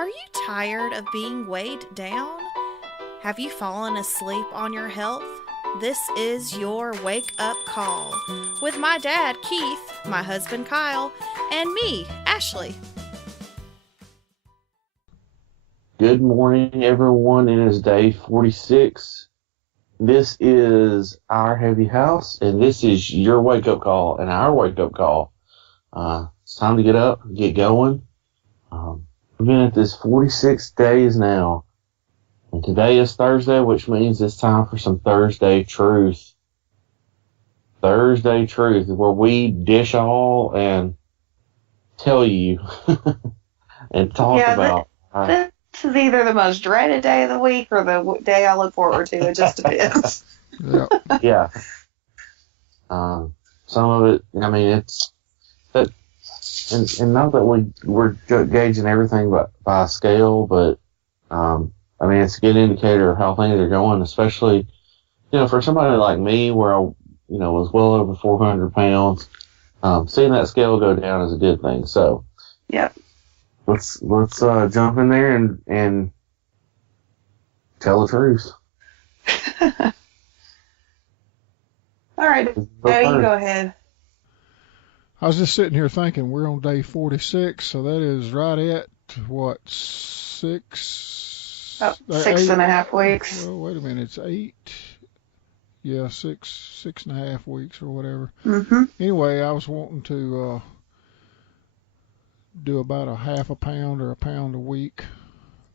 Are you tired of being weighed down? Have you fallen asleep on your health? This is your wake up call with my dad, Keith, my husband, Kyle, and me, Ashley. Good morning, everyone. It is day 46. This is our heavy house, and this is your wake up call and our wake up call. It's time to get up, get going. We've been at this 46 days now, and today is Thursday, which means it's time for some Thursday truth. Thursday truth, where we dish all and tell you and talk about. This is either the most dreaded day of the week or the day I look forward to. It just depends. Yeah. Some of it, I mean, it's that, and not that we're gauging everything by scale, but I mean, it's a good indicator of how things are going, especially, for somebody like me, where I, was well over 400 pounds. Seeing that scale go down is a good thing. So, yep. Let's jump in there and tell the truth. All right, Daddy, you go ahead. I was just sitting here thinking we're on day 46, so that is right at, what, six? About 6.5 weeks. Well, wait a minute, it's 8. Yeah, 6.5 weeks or whatever. Mm-hmm. Anyway, I was wanting to do about a half a pound or a pound a week,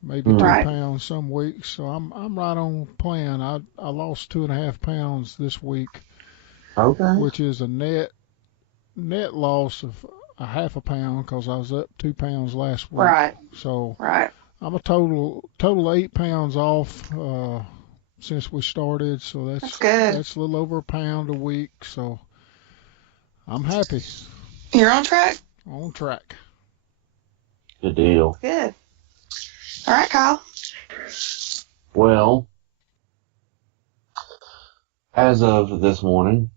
maybe 2 pounds some weeks. So I'm right on plan. I lost 2.5 pounds this week. Okay. Which is a net loss of a half a pound because I was up 2 pounds last week. Right. So right. I'm a total 8 pounds off since we started. So that's good. That's a little over a pound a week. So I'm happy. You're on track? On track. Good deal. Good. All right, Kyle. Well, as of this morning,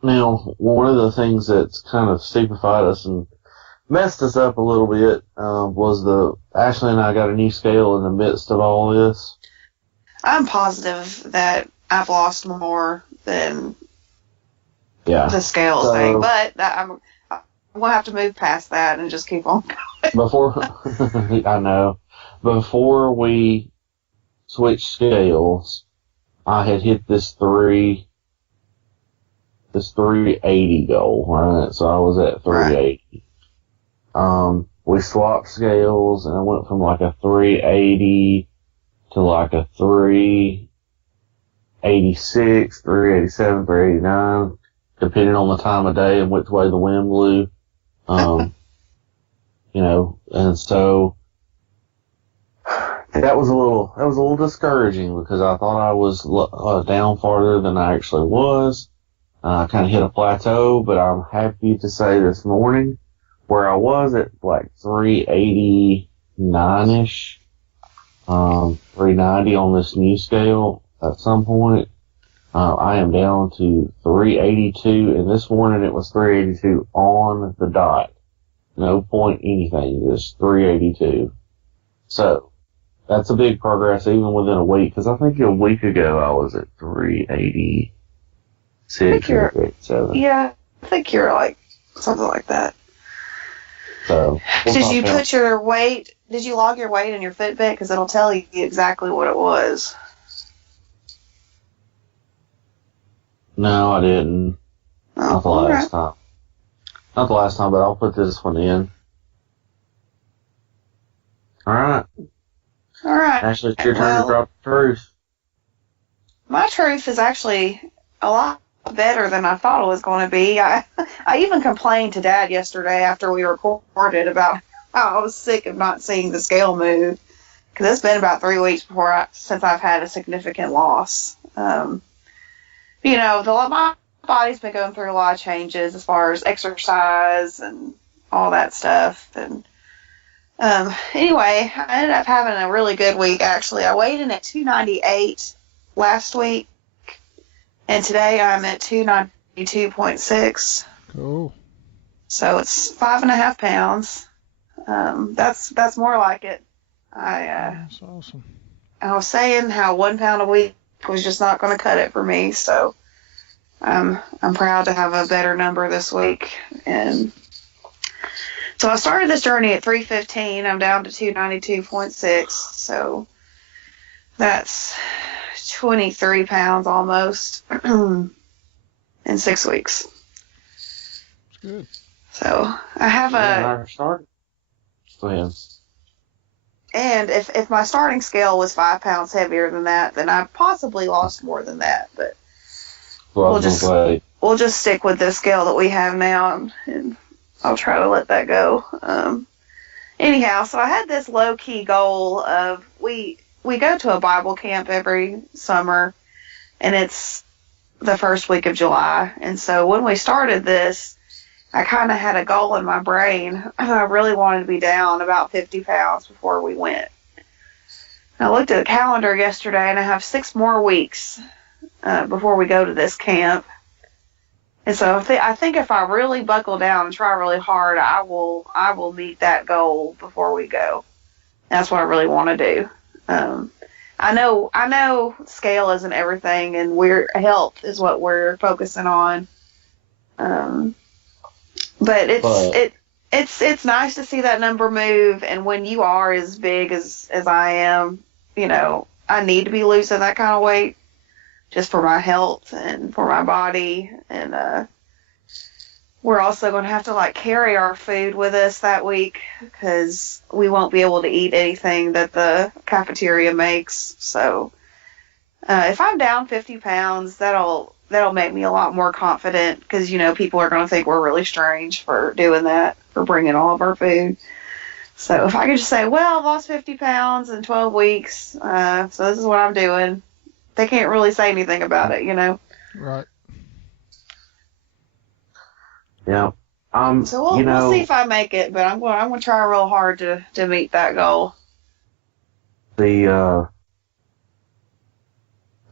now one of the things that's kind of stupefied us and messed us up a little bit was Ashley and I got a new scale in the midst of all this. I'm positive that I've lost more than the scale thing, but I'm going to have to move past that and just keep on going. Before we switched scales, I had hit this 380 goal, right? So I was at 380. Right. We swapped scales and I went from like a 380 to like a 386, 387, 389, depending on the time of day and which way the wind blew. And so that was a little discouraging because I thought I was down farther than I actually was. I kind of hit a plateau, but I'm happy to say this morning where I was at like 389-ish, 390 on this new scale at some point. I am down to 382, and this morning it was 382 on the dot. No point anything, just 382. So, that's a big progress even within a week, because I think a week ago I was at 386 or 387. Yeah, I think you're like something like that. So, did you log your weight in your Fitbit? Because it'll tell you exactly what it was. No, I didn't. Oh, Not the last time. Not the last time, but I'll put this one in. All right. Ashley, it's your turn to drop the truth. My truth is actually a lot better than I thought it was going to be. I even complained to Dad yesterday after we recorded about how I was sick of not seeing the scale move, because it's been about 3 weeks since I've had a significant loss. My body's been going through a lot of changes as far as exercise and all that stuff. And anyway, I ended up having a really good week, actually. I weighed in at 298 last week, and today I'm at 292.6. Cool. So it's 5.5 pounds. That's more like it. That's awesome. I was saying how 1 pound a week was just not going to cut it for me, so I'm proud to have a better number this week. And so I started this journey at 315. I'm down to 292.6, so that's 23 pounds almost in 6 weeks. It's good. So I have Go ahead. And if my starting scale was 5 pounds heavier than that, then I possibly lost more than that. But we'll just stick with the scale that we have now, and I'll try to let that go. Anyhow, so I had this low key goal of we go to a Bible camp every summer, and it's the first week of July. And so when we started this, I kind of had a goal in my brain. I really wanted to be down about 50 pounds before we went. I looked at the calendar yesterday, and I have 6 more weeks before we go to this camp. And so I think if I really buckle down and try really hard, I will meet that goal before we go. That's what I really want to do. I know scale isn't everything, and health is what we're focusing on. But it's nice to see that number move, and when you are as big as I am, I need to be losing that kind of weight just for my health and for my body. And we're also going to have to carry our food with us that week because we won't be able to eat anything that the cafeteria makes. So if I'm down 50 pounds, that'll make me a lot more confident because, people are going to think we're really strange for doing that, for bringing all of our food. So if I could just say, well, I've lost 50 pounds in 12 weeks, so this is what I'm doing, they can't really say anything about it, Right. Yeah. So we'll see if I make it, but I'm going to try real hard to meet that goal. The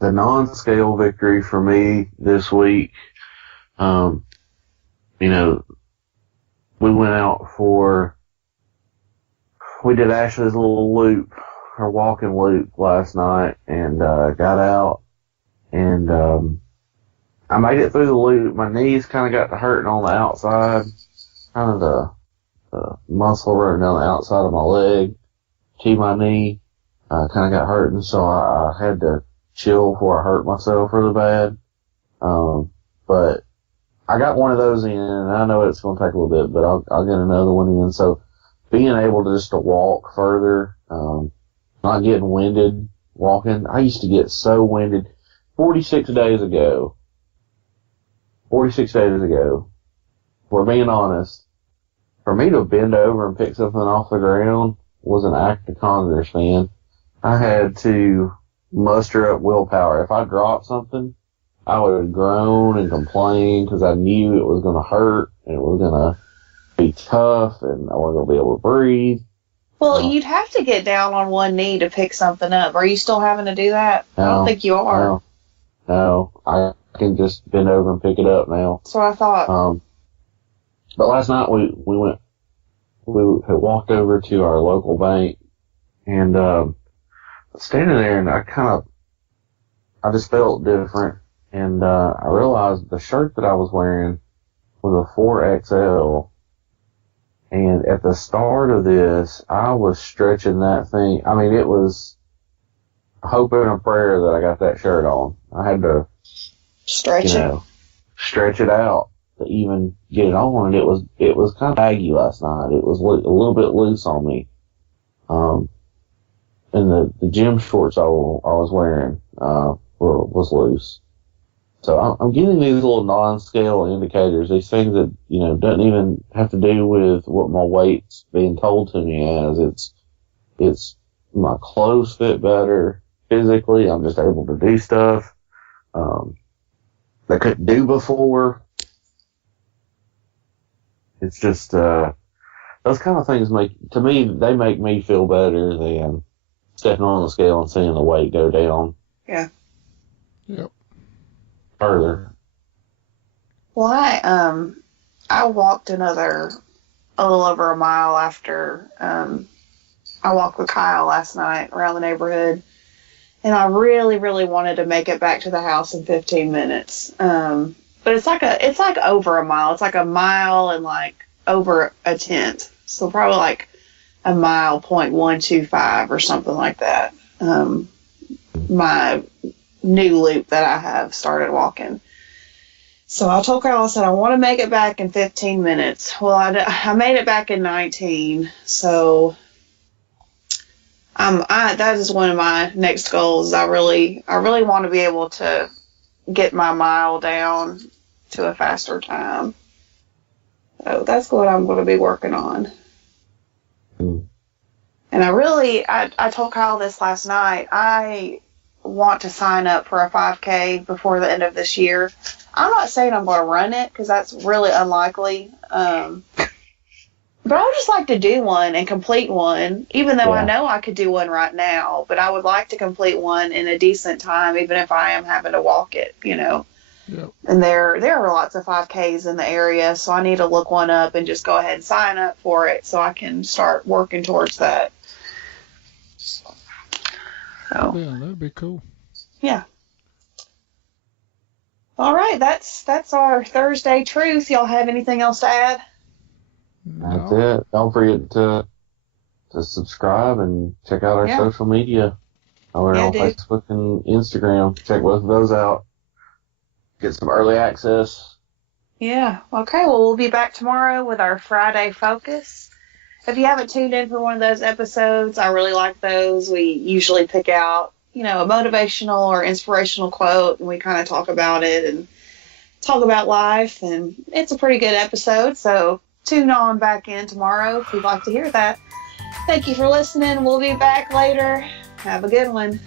non-scale victory for me this week, we went out we did Ashley's little loop, her walking loop last night, and got out, and I made it through the loop. My knees kind of got to hurting on the outside, kind of the muscle running down the outside of my leg to my knee, kind of got hurting, so I had to chill before I hurt myself really bad. But I got one of those in, and I know it's going to take a little bit, but I'll get another one in. So being able to walk further, not getting winded walking. I used to get so winded. 46 days ago, for being honest, for me to bend over and pick something off the ground was an act of Congress, man. I had to muster up willpower. If I dropped something, I would groan and complain because I knew it was going to hurt and it was going to be tough and I wasn't going to be able to breathe. Well, you'd have to get down on one knee to pick something up. Are you still having to do that? No, I don't think you are. No, I can just bend over and pick it up now. That's what I thought. But last night we had walked over to our local bank and standing there, and I just felt different, and I realized the shirt that I was wearing was a 4XL, and at the start of this, I was stretching that thing. I mean, it was hope and a prayer that I got that shirt on. I had to stretch it out to even get it on, and it was kind of baggy last night. It was a little bit loose on me. And the gym shorts I was wearing was loose. So I'm getting these little non-scale indicators, these things that doesn't even have to do with what my weight's being told to me as. It's my clothes fit better physically. I'm just able to do stuff I couldn't do before. It's just those kind of things make me feel better than stepping on the scale and seeing the weight go down. Yeah. Yep. Further. Well, I walked another a little over a mile after I walked with Kyle last night around the neighborhood. And I really, really wanted to make it back to the house in 15 minutes. But it's like over a mile. It's like a mile and like over a tenth. So probably like a mile 0.125 or something like that. My new loop that I have started walking. So I told Kyle, I said, I want to make it back in 15 minutes. Well, I made it back in 19. So that is one of my next goals. I really want to be able to get my mile down to a faster time. So that's what I'm going to be working on. And I told Kyle this last night. I want to sign up for a 5K before the end of this year. I'm not saying I'm going to run it because that's really unlikely. But I would just like to do one and complete one, even though I know I could do one right now. But I would like to complete one in a decent time, even if I am having to walk it, you know. Yep. And there are lots of 5Ks in the area, so I need to look one up and just go ahead and sign up for it so I can start working towards that. So, yeah, that'd be cool. Yeah. All right, that's our Thursday truth. Y'all have anything else to add? That's it. Don't forget to subscribe and check out our social media. We're on Facebook and Instagram. Check both of those out. Get some early access. Yeah. Okay, well, we'll be back tomorrow with our Friday focus. If you haven't tuned in for one of those episodes, I really like those. We usually pick out, a motivational or inspirational quote, and we kind of talk about it and talk about life, and it's a pretty good episode, so tune on back in tomorrow if you'd like to hear that. Thank you for listening. We'll be back later. Have a good one.